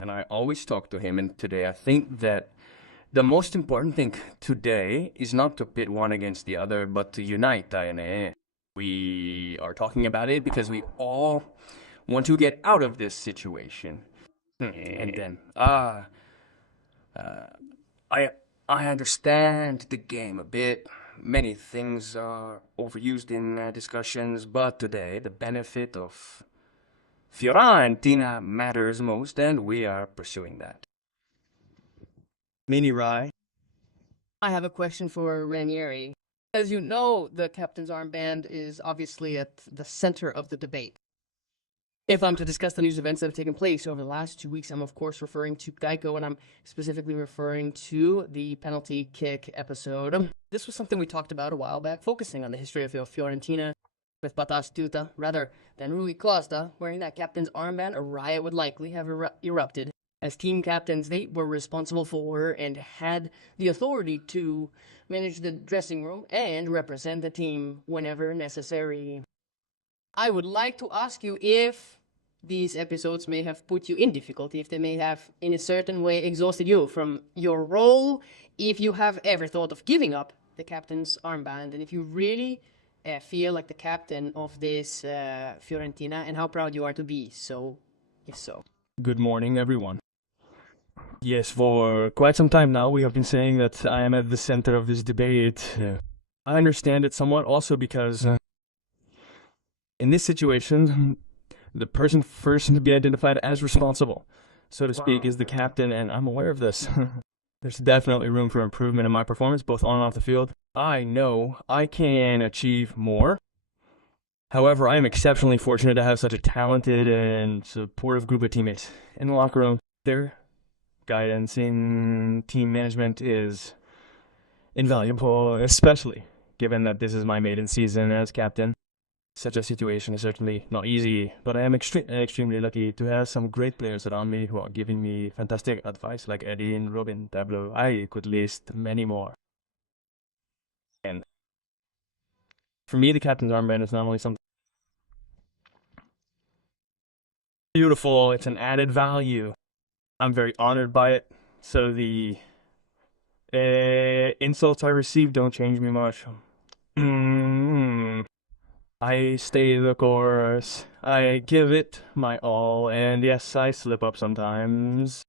and I always talk to him. And today I think that the most important thing today is not to pit one against the other, but to unite. We are talking about it because we all want to get out of this situation. And then, I I understand the game a bit. Many things are overused in discussions, but today the benefit of Fiorentina matters most, and we are pursuing that. Mini Rye. I have a question for Ranieri. As you know, the captain's armband is obviously at the center of the debate. If I'm to discuss the news events that have taken place over the last 2 weeks, I'm of course referring to Geico, and I'm specifically referring to the penalty kick episode. This was something we talked about a while back, focusing on the history of Fiorentina with Batistuta rather than Rui Costa. Wearing that captain's armband, a riot would likely have erupted. As team captains, they were responsible for and had the authority to manage the dressing room and represent the team whenever necessary. I would like to ask you if these episodes may have put you in difficulty, if they may have in a certain way exhausted you from your role, if you have ever thought of giving up the captain's armband, and if you really feel like the captain of this Fiorentina, and how proud you are to be so, if so. Good morning, everyone. Yes, for quite some time now, we have been saying that I am at the center of this debate. I understand it somewhat also because in this situation, the person first to be identified as responsible, so to speak, is the captain, and I'm aware of this. There's definitely room for improvement in my performance, both on and off the field. I know I can achieve more. However, I am exceptionally fortunate to have such a talented and supportive group of teammates in the locker room. Their guidance in team management is invaluable, especially given that this is my maiden season as captain. Such a situation is certainly not easy, but I am extremely lucky to have some great players around me who are giving me fantastic advice, like Eddie and Robin, Tableau. I could list many more. And for me, the captain's armband is not only something beautiful, it's an added value. I'm very honored by it, so the insults I receive don't change me much. I stay the course, I give it my all, and yes, I slip up sometimes.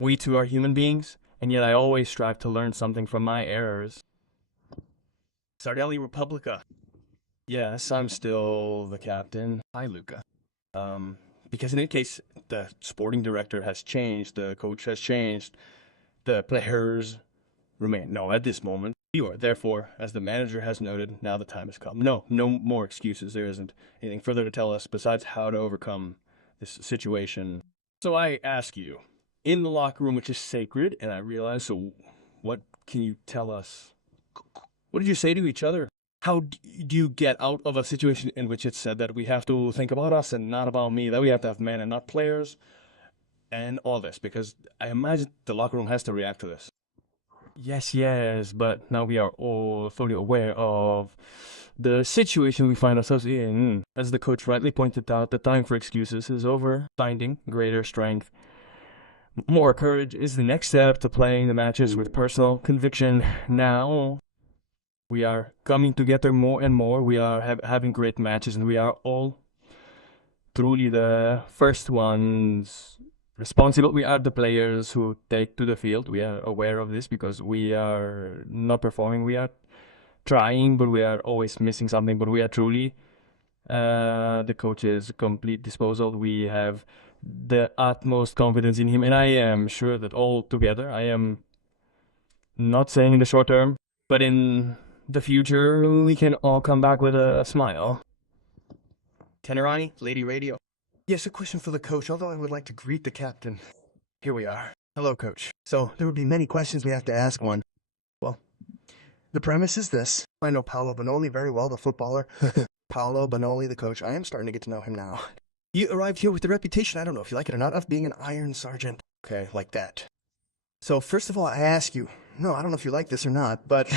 We too are human beings, and yet I always strive to learn something from my errors. Sardelli Republica. Yes, I'm still the captain. Hi, Luca. Because in any case, the sporting director has changed, the coach has changed, the players remain. No, at this moment, you are. Therefore, as the manager has noted, now the time has come. No more excuses. There isn't anything further to tell us besides how to overcome this situation. So I ask you, in the locker room, which is sacred, and I realize, so what can you tell us? What did you say to each other? How do you get out of a situation in which it's said that we have to think about us and not about me, that we have to have men and not players, and all this? Because I imagine the locker room has to react to this. Yes, but now we are all fully aware of the situation we find ourselves in. As the coach rightly pointed out, the time for excuses is over. Finding greater strength, more courage is the next step to playing the matches with personal conviction. Now we are coming together more and more. We are having great matches, and we are all truly the first ones responsible. We are the players who take to the field. We are aware of this because we are not performing. We are trying, but we are always missing something. But we are truly the coach's complete disposal. We have the utmost confidence in him, and I am sure that all together, I am not saying in the short term, but in the future, we can all come back with a smile. Tenorani, Lady Radio. Yes, a question for the coach, although I would like to greet the captain. Here we are. Hello, coach. So, there would be many questions we have to ask one. Well, the premise is this. I know Paolo Bonoli very well, the footballer. Paolo Bonoli, the coach. I am starting to get to know him now. You arrived here with the reputation, I don't know if you like it or not, of being an iron sergeant. Okay, like that. So, first of all, I ask you, no, I don't know if you like this or not, but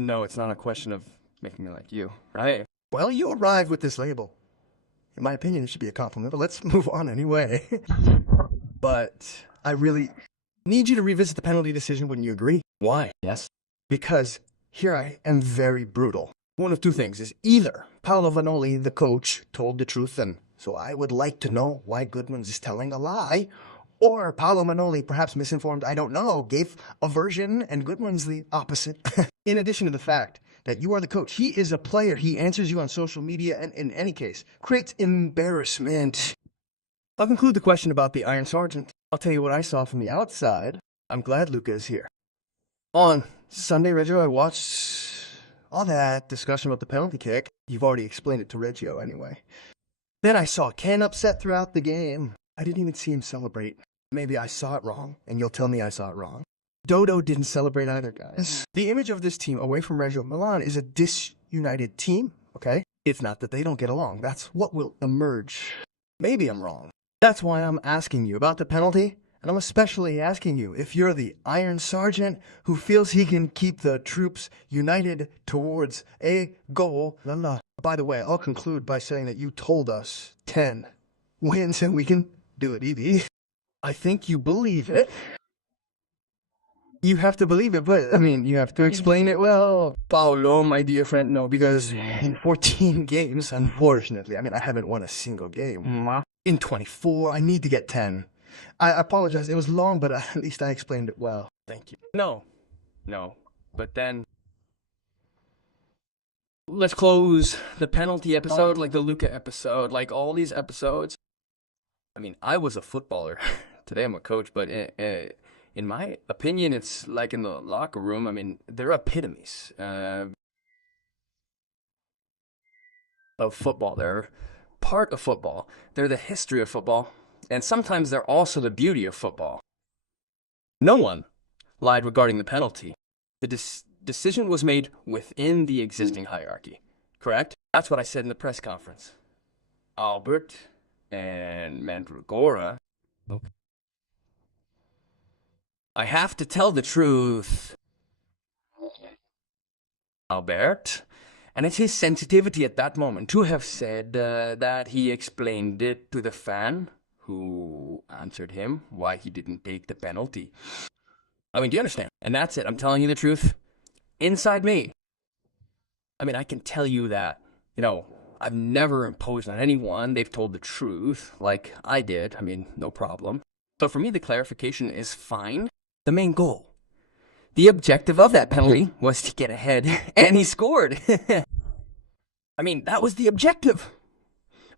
No, it's not a question of making me like you, right? well, you arrived with this label. In my opinion, it should be a compliment, but let's move on anyway. but I really need you to revisit the penalty decision. Wouldn't you agree? Why? Yes. Because here I am very brutal. One of two things is either Paolo Vannizagnoli, the coach, told the truth, and so I would like to know why Goodwins is telling a lie, or Paolo Vannizagnoli, perhaps misinformed, I don't know, gave a version and Goodwins the opposite. In addition to the fact that you are the coach, he is a player, he answers you on social media, and in any case, creates embarrassment. I'll conclude the question about the Iron Sergeant. I'll tell you what I saw from the outside. I'm glad Luca is here. On Sunday, Reggio, I watched all that discussion about the penalty kick. You've already explained it to Reggio anyway. Then I saw Ken upset throughout the game. I didn't even see him celebrate. Maybe I saw it wrong, and you'll tell me I saw it wrong. Dodo didn't celebrate either, guys. The image of this team away from Reggio Milan is a disunited team, okay? It's not that they don't get along. That's what will emerge. Maybe I'm wrong. That's why I'm asking you about the penalty. And I'm especially asking you if you're the Iron Sergeant who feels he can keep the troops united towards a goal. By the way, I'll conclude by saying that you told us 10 wins and we can do it, Evie. I think you believe it. You have to believe it, but, I mean, you have to explain it well. Paolo, my dear friend, no, because in 14 games, unfortunately, I mean, I haven't won a single game. In 24, I need to get 10. I apologize. It was long, but at least I explained it well. Thank you. No. But then, let's close the penalty episode, like the Luca episode, like all these episodes. I mean, I was a footballer. Today I'm a coach, but in my opinion, it's like in the locker room. I mean, they're epitomes of football. They're part of football. They're the history of football. And sometimes they're also the beauty of football. No one lied regarding the penalty. The decision was made within the existing hierarchy, correct? That's what I said in the press conference. Albert and Mandragora. Okay. I have to tell the truth. Albert. And it's his sensitivity at that moment to have said that he explained it to the fan who answered him why he didn't take the penalty. I mean, do you understand? And that's it. I'm telling you the truth. Inside me. I mean, I can tell you that, I've never imposed on anyone. They've told the truth, like I did. I mean, no problem. So for me, the clarification is fine. The main goal, the objective of that penalty was to get ahead, and he scored. I mean, that was the objective,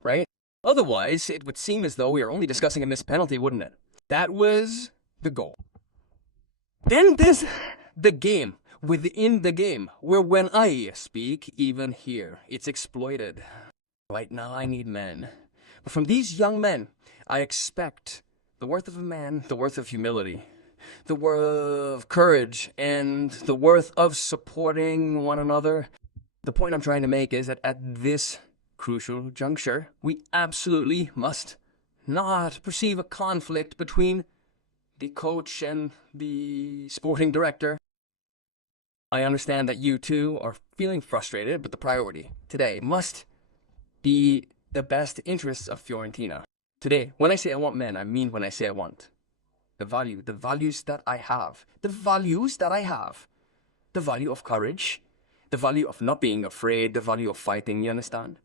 right? Otherwise, it would seem as though we are only discussing a missed penalty, wouldn't it? That was the goal. Then there's the game, within the game, where when I speak, even here, it's exploited. Right now, I need men. But from these young men, I expect the worth of a man, the worth of humility, the worth of courage, and the worth of supporting one another. The point I'm trying to make is that at this crucial juncture, we absolutely must not perceive a conflict between the coach and the sporting director. I understand that you two are feeling frustrated, but the priority today must be the best interests of Fiorentina. Today, when I say I want men, I mean when I say I want. The values that I have. The value of courage, the value of not being afraid, the value of fighting, you understand?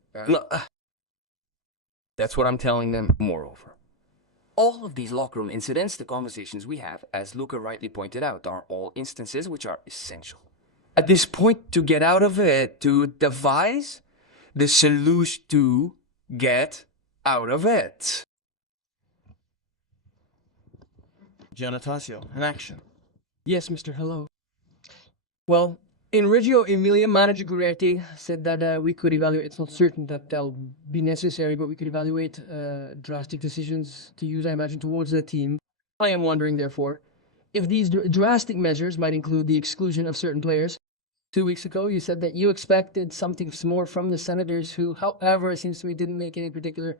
That's what I'm telling them. Moreover, all of these locker room incidents, the conversations we have, as Luca rightly pointed out, are all instances which are essential. At this point, to get out of it, to devise the solution to get out of it. Giannatasio, in action. Yes, Mr. Hello. Well, in Reggio Emilia, Manager Guretti said that we could evaluate, it's not certain that they'll be necessary, but we could evaluate drastic decisions to use, I imagine, towards the team. I am wondering, therefore, if these drastic measures might include the exclusion of certain players. 2 weeks ago, you said that you expected something more from the Senators, who, however, it seems to me didn't make any particular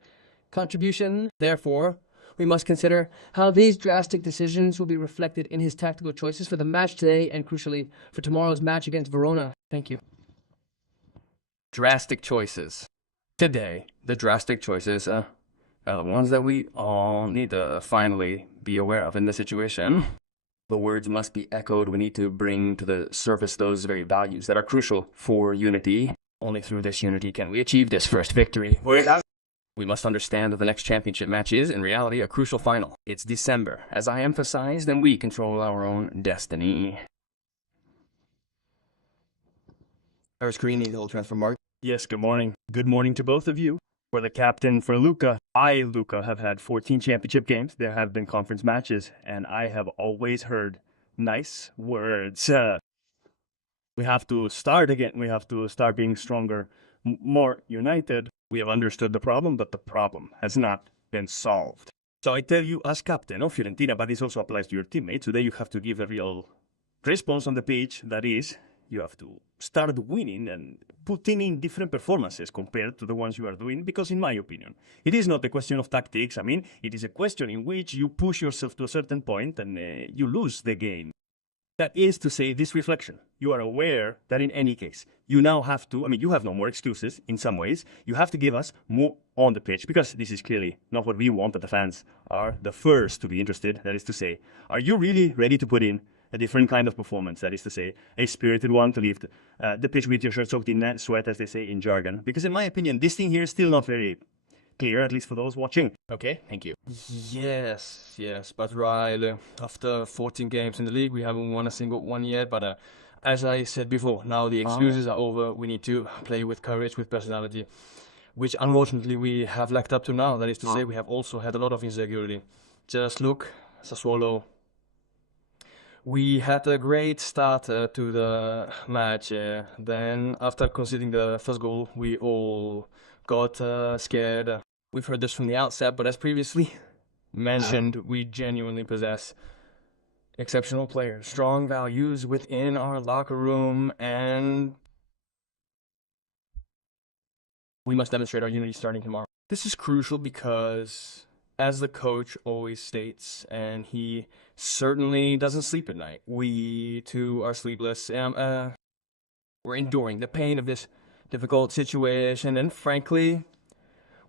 contribution. Therefore, we must consider how these drastic decisions will be reflected in his tactical choices for the match today and, crucially, for tomorrow's match against Verona. Thank you. Drastic choices. Today, the drastic choices, ones that we all need to finally be aware of in the situation. The words must be echoed. We need to bring to the surface those very values that are crucial for unity. Only through this unity can we achieve this first victory. We must understand that the next championship match is, in reality, a crucial final. It's December. As I emphasized, and we control our own destiny. Iris Carini, the old transfer mark. Yes, good morning. Good morning to both of you. For the captain, for Luca, Luca, have had 14 championship games. There have been conference matches, and I have always heard nice words. We have to start again. We have to start being stronger, more united. We have understood the problem, but the problem has not been solved. So I tell you, as captain of Fiorentina, but this also applies to your teammates, today you have to give a real response on the pitch. That is, you have to start winning and putting in different performances compared to the ones you are doing, because in my opinion, it is not a question of tactics. I mean, it is a question in which you push yourself to a certain point and you lose the game. That is to say, this reflection. You are aware that in any case, you now have to, you have no more excuses in some ways. You have to give us more on the pitch, because this is clearly not what we want, that the fans are the first to be interested. That is to say, are you really ready to put in a different kind of performance? That is to say, a spirited one, to leave the pitch with your shirt soaked in sweat, as they say in jargon. Because in my opinion, this thing here is still not very clear, at least for those watching. Okay, thank you. Yes, but Riley, after 14 games in the league, we haven't won a single one yet, but as I said before, now the excuses are over. We need to play with courage, with personality, which unfortunately we have lacked up to now. That is to say, we have also had a lot of insecurity. Just look, Sassuolo. We had a great start to the match. Then, after conceding the first goal, we all got scared. We've heard this from the outset, but as previously mentioned, we genuinely possess exceptional players, strong values within our locker room, and we must demonstrate our unity starting tomorrow. This is crucial because, as the coach always states, and he certainly doesn't sleep at night, we too are sleepless. We're enduring the pain of this difficult situation, and frankly,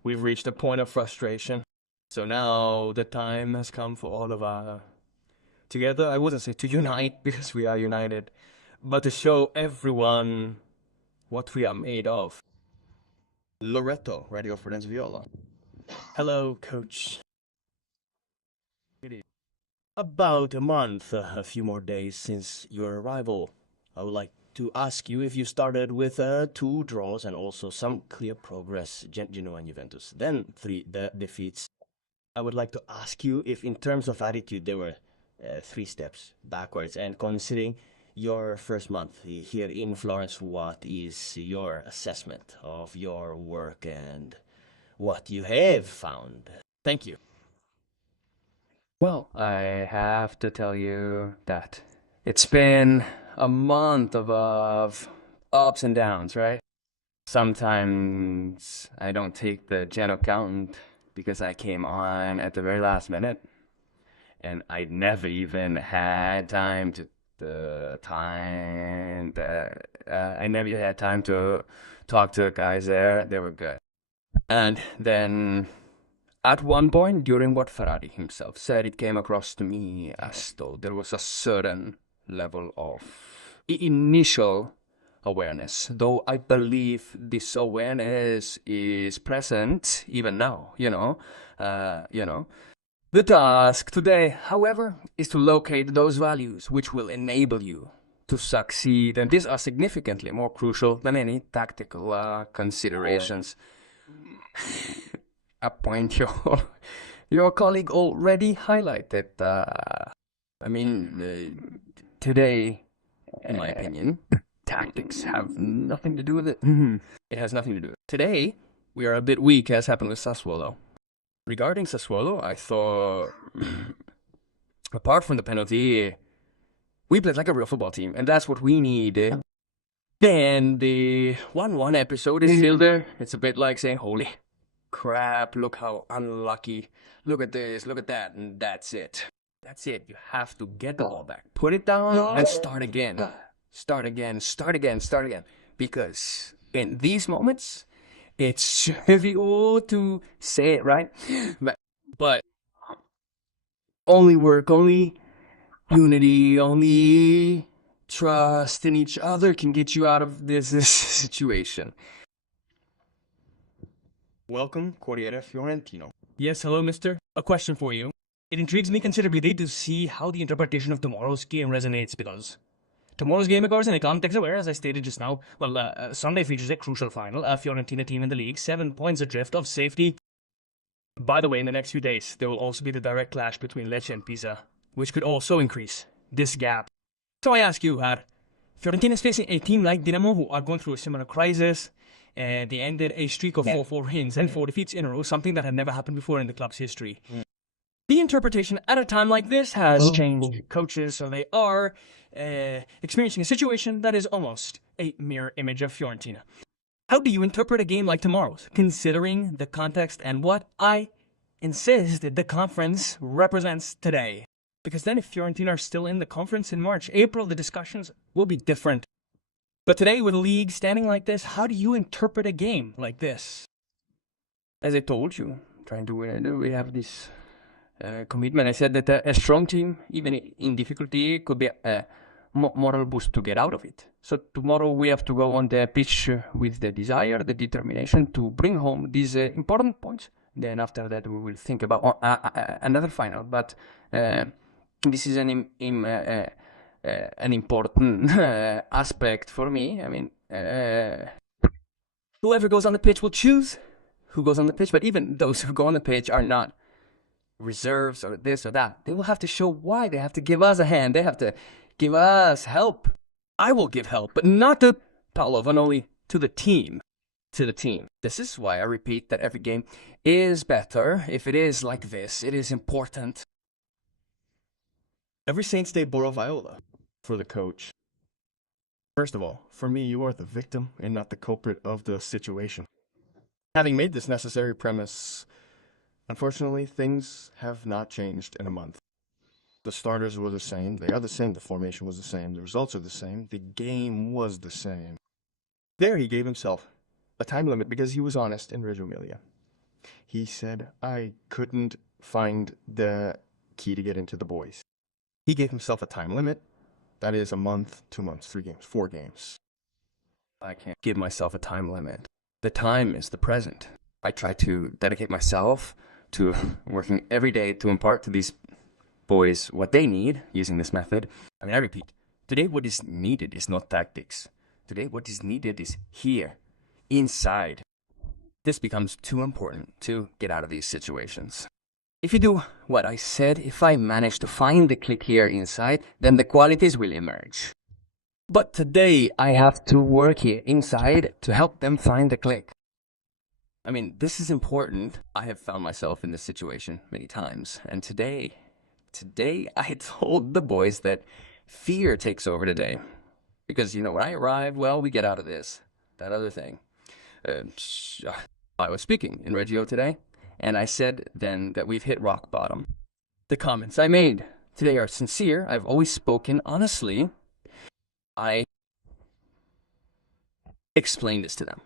we've reached a point of frustration. So now the time has come for all of us together. I wouldn't say to unite, because we are united, but to show everyone what we are made of. Loretto, Radio Firenze Viola. Hello, Coach. About a month, a few more days since your arrival, I would like to ask you if you started with 2 draws and also some clear progress, Genoa and Juventus, then 3 defeats. I would like to ask you if, in terms of attitude, there were 3 steps backwards, and considering your first month here in Florence, what is your assessment of your work and what you have found? Thank you. Well, I have to tell you that it's been a month of ups and downs, right? Sometimes I don't take the Gen account because I came on at the very last minute, and I never even had time to I never had time to talk to the guys there. They were good. And then at one point, during what Ferrari himself said, it came across to me as though there was a certain level of initial awareness, though I believe this awareness is present even now, The task today, however, is to locate those values which will enable you to succeed, and these are significantly more crucial than any tactical considerations. A point your colleague already highlighted. Today, in my opinion, tactics have nothing to do with it. It has nothing to do with it. Today, we are a bit weak, as happened with Sassuolo. Regarding Sassuolo, I thought, apart from the penalty, we played like a real football team, and that's what we need. Then the 1-1 episode is still there. It's a bit like saying, holy crap, look how unlucky. Look at this, look at that, and that's it. That's it. You have to get the ball back. Put it down and start again. Start again. Because in these moments, It's trivial to say it, right? But only work, only unity, only trust in each other can get you out of this situation. Welcome, Corriere Fiorentino. Yes, hello, mister. A question for you. It intrigues me considerably to see how the interpretation of tomorrow's game resonates, because tomorrow's game occurs in a context where, as I stated just now, Sunday features a crucial final, a Fiorentina team in the league, 7 points adrift of safety. By the way, in the next few days, there will also be the direct clash between Lecce and Pisa, which could also increase this gap. So I ask you, Fiorentina is facing a team like Dinamo, who are going through a similar crisis, and they ended a streak of 4 wins and 4 defeats in a row, something that had never happened before in the club's history. The interpretation at a time like this has changed coaches, so they are experiencing a situation that is almost a mirror image of Fiorentina. How do you interpret a game like tomorrow's, considering the context and what I insist that the conference represents today? Because then if Fiorentina are still in the conference in March, April, the discussions will be different. But today, with the league standing like this, how do you interpret a game like this? As I told you, trying to win, we have this commitment. I said that a strong team, even in difficulty, could be a moral boost to get out of it. So tomorrow we have to go on the pitch with the desire, the determination to bring home these important points. Then after that we will think about another final. But this is an important aspect for me. I mean, whoever goes on the pitch will choose who goes on the pitch. But even those who go on the pitch are not reserves or this or that. They will have to show why. They have to give us a hand. They have to give us help. I will give help, but not to Paolo, Vannizagnoli, to the team. To the team. This is why I repeat that every game is better if it is like this. It is important. Every Saints Day borrow Viola for the coach. First of all, for me, you are the victim and not the culprit of the situation. Having made this necessary premise, unfortunately, things have not changed in a month. The starters were the same. They are the same. The formation was the same. The results are the same. The game was the same. There he gave himself a time limit because he was honest in Reggio Emilia. He said, I couldn't find the key to get into the boys. He gave himself a time limit. That is a month, 2 months, 3 games, 4 games. I can't give myself a time limit. The time is the present. I try to dedicate myself to working every day to impart to these boys what they need using this method. I mean, I repeat, today what is needed is not tactics. Today what is needed is here, inside. This becomes too important to get out of these situations. If you do what I said, if I manage to find the click here inside, then the qualities will emerge. But today I have to work here inside to help them find the click. I mean, this is important. I have found myself in this situation many times. And today I told the boys that fear takes over today. Because, you know, when I arrive, well, we get out of this, that other thing. I was speaking in Reggio today, and I said then that we've hit rock bottom. The comments I made today are sincere. I've always spoken honestly. I explained this to them.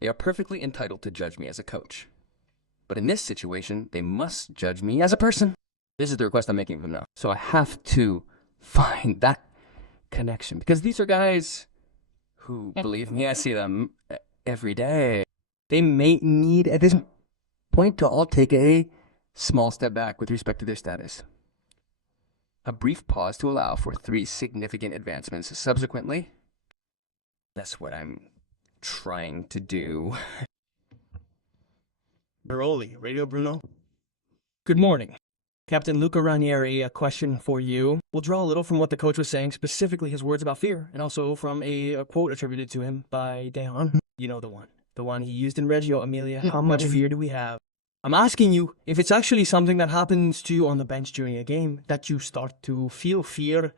They are perfectly entitled to judge me as a coach. But in this situation, they must judge me as a person. This is the request I'm making of them now. So I have to find that connection. Because these are guys who, believe me, I see them every day. They may need, at this point, to all take a small step back with respect to their status. A brief pause to allow for 3 significant advancements. Subsequently, that's what I'm trying to do. Baroli, Radio Bruno. Good morning. Captain Luca Ranieri, a question for you. We'll draw a little from what the coach was saying, specifically his words about fear, and also from a quote attributed to him by Dejan. You know the one he used in Reggio Emilia. How much fear do we have? I'm asking you if it's actually something that happens to you on the bench during a game, that you start to feel fear.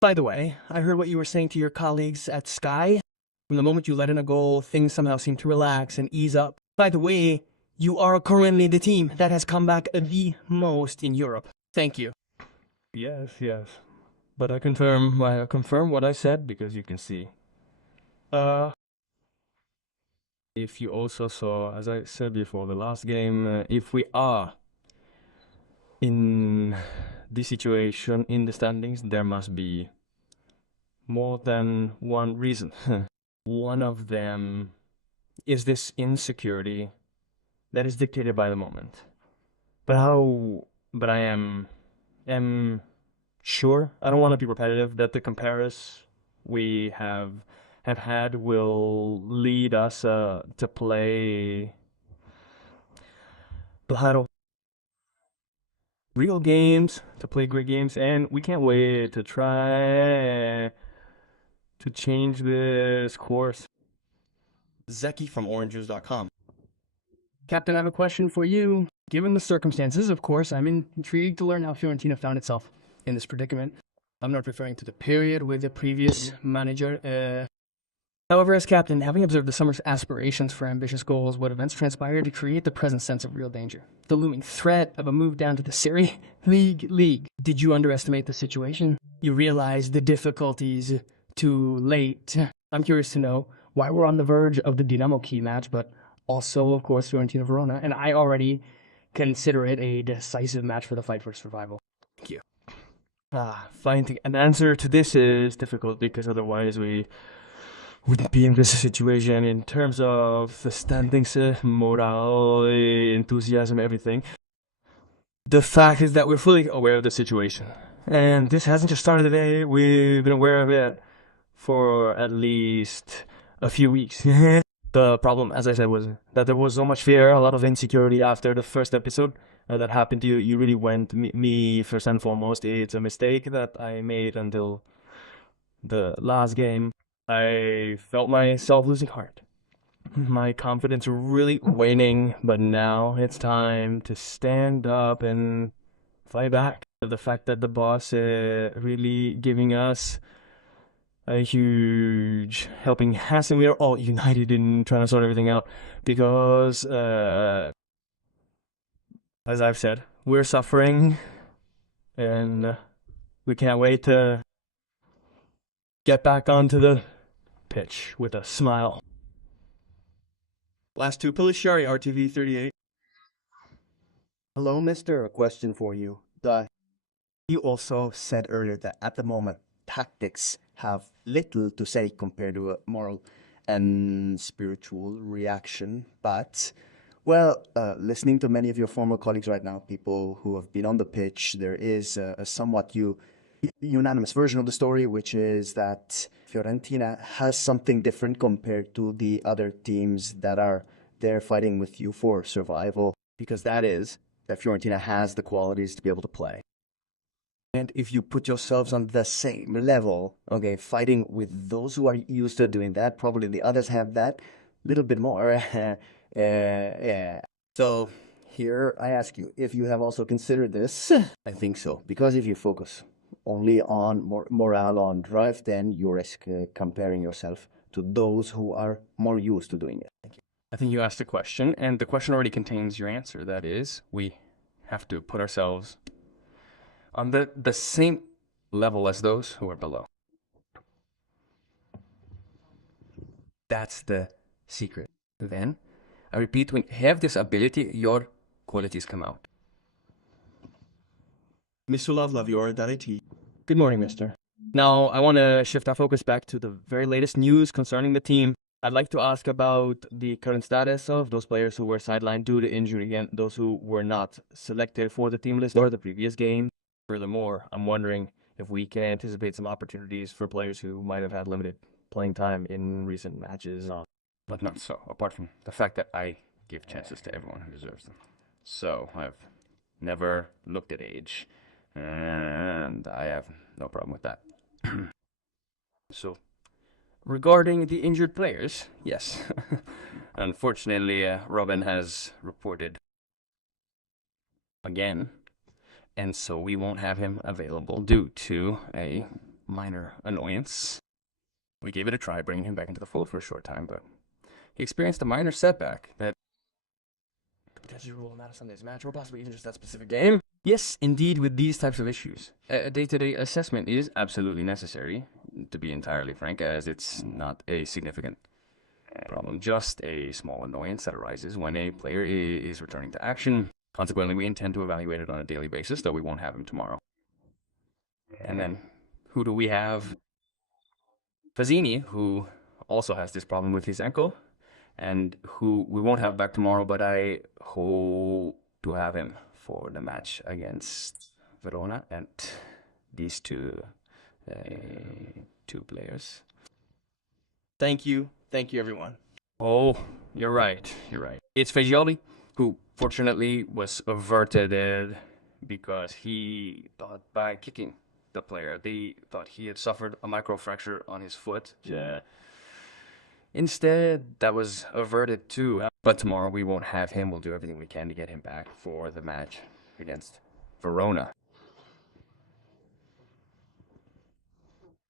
By the way, I heard what you were saying to your colleagues at Sky. From the moment you let in a goal, things somehow seem to relax and ease up. By the way, you are currently the team that has come back the most in Europe. Thank you. Yes. But I confirm what I said because you can see. If you also saw, as I said before, the last game, if we are in this situation in the standings, there must be more than one reason. One of them is this insecurity that is dictated by the moment. But I am sure, I don't want to be repetitive, that the comparisons we have had will lead us to play real games, to play great games, and we can't wait to try to change this course. Zeki from orangejuice.com. Captain, I have a question for you. Given the circumstances, of course, I'm intrigued to learn how Fiorentina found itself in this predicament. I'm not referring to the period with the previous manager. However, as captain, having observed the summer's aspirations for ambitious goals, what events transpired to create the present sense of real danger? The looming threat of a move down to the Serie League. Did you underestimate the situation? You realized the difficulties too late. I'm curious to know why we're on the verge of the Dinamo key match, but also, of course, Fiorentina Verona, and I already consider it a decisive match for the fight for survival. Thank you. Finding an answer to this is difficult because otherwise we wouldn't be in this situation in terms of the standings, morale, enthusiasm, everything. The fact is that we're fully aware of the situation. And this hasn't just started today, we've been aware of it for at least a few weeks. The problem, as I said, was that there was so much fear, a lot of insecurity after the first episode that happened to you. You really went, me first and foremost, it's a mistake that I made until the last game. I felt myself losing heart. My confidence really waning, but now it's time to stand up and fight back. The fact that the boss really giving us a huge helping hand, and we are all united in trying to sort everything out because, as I've said, we're suffering and we can't wait to get back onto the pitch with a smile. Last two, Pilishari, RTV 38. Hello, mister. A question for you. You also said earlier that at the moment, tactics have little to say compared to a moral and spiritual reaction. But, well, listening to many of your former colleagues right now, people who have been on the pitch, there is a somewhat unanimous version of the story, which is that Fiorentina has something different compared to the other teams that are there fighting with you for survival, because that is that Fiorentina has the qualities to be able to play. And if you put yourselves on the same level, okay, fighting with those who are used to doing that, probably the others have that little bit more. Yeah. So here I ask you if you have also considered this. I think so, because if you focus only on morale, on drive, then you risk comparing yourself to those who are more used to doing it. Thank you. I think you asked a question, and the question already contains your answer. That is, we have to put ourselves on the same level as those who are below. That's the secret. Then, I repeat, when you have this ability, your qualities come out. Misulav Lavior.it. Good morning, mister. Now, I want to shift our focus back to the very latest news concerning the team. I'd like to ask about the current status of those players who were sidelined due to injury and those who were not selected for the team list or the previous game. Furthermore, I'm wondering if we can anticipate some opportunities for players who might have had limited playing time in recent matches. But not so, apart from the fact that I give chances to everyone who deserves them. So, I've never looked at age, and I have no problem with that. So, regarding the injured players, yes. Unfortunately, Robin has reported again, and so we won't have him available due to a minor annoyance. We gave it a try, bringing him back into the fold for a short time, but he experienced a minor setback that could potentially rule him out of Sunday's match, or possibly even just that specific game. Yes, indeed, with these types of issues, a day-to-day assessment is absolutely necessary, to be entirely frank, as it's not a significant Problem, just a small annoyance that arises when a player is returning to action. Consequently, we intend to evaluate it on a daily basis, though we won't have him tomorrow. And then, who do we have? Fazzini, who also has this problem with his ankle, and who we won't have back tomorrow, but I hope to have him for the match against Verona. And these two players. Thank you everyone. Oh, you're right. It's Fagioli, who fortunately was averted because he thought by kicking the player, they thought he had suffered a microfracture on his foot. Yeah. Instead, that was averted too. But tomorrow we won't have him. We'll do everything we can to get him back for the match against Verona.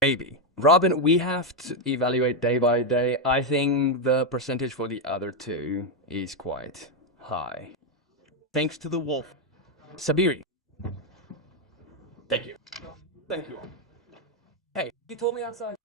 Maybe. Robin, we have to evaluate day by day. I think the percentage for the other two is quite high. Thanks to the wolf. Sabiri. Thank you. Thank you. Hey, you told me outside.